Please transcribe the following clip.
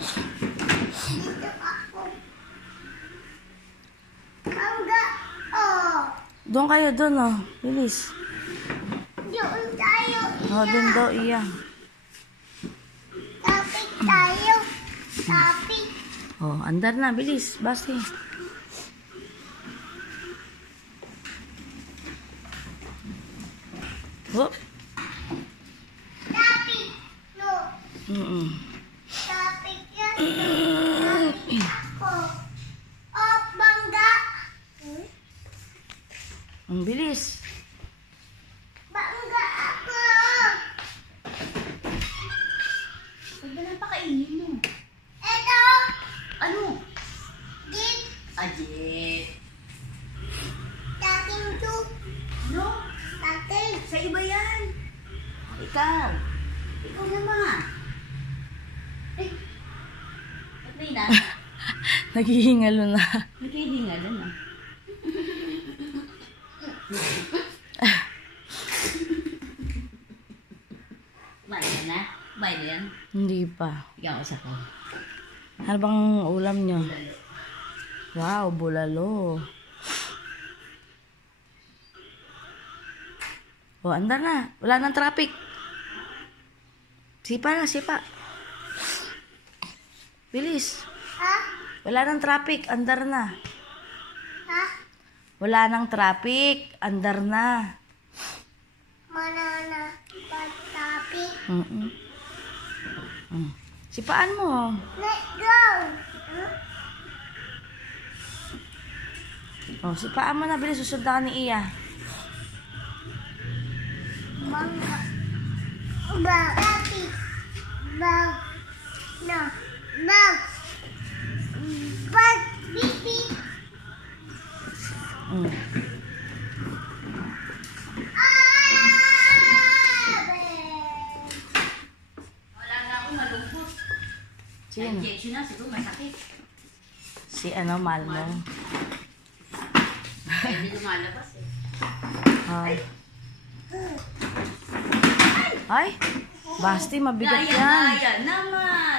Dito ako. Hangga, oh. Doon kayo, doon, oh. Bilis. Doon tayo, iya. Oh, doon daw, iya. Tapik tayo. Tapik. Oh, andar na, bilis. Basti. Oh. Tapik. No. Tapik yan. Tapik ako. Oh, bangga. Ang bilis. Bangga ako. Huwag na lang pakainin mo. Ito. Ano? Git. Ajit. Tating to. No? Tating. Sa iba yan. Ikaw. Ikaw naman. Eh. Ba't may na? Naghihingalo na. Nagkihingalan na. Kumain na? Kumain na yan? Hindi pa. Ikaw isa ko. Ano bang ulam nyo? Wow, bulalo. Oh, andar na. Wala nang traffic. Sipa na, sipa. Bilis. Ha? Wala nang traffic. Andar na. Ha? Wala nang traffic. Andar na. Manana. Tapik. Sipaan mo. Let's go. Oh, sipaan mo na. Bilis, susundan ka ni Iya. Bangga. Bang. Tapik. Bang. No. Bang. Bang. Pipi. Wala na ako malungkot. Sino? Injection na, siguro masakit. Si ano, Malmo. Kaya hindi lumalabas eh. Ay. Ay! Basti, mabigat yan. Daya naman.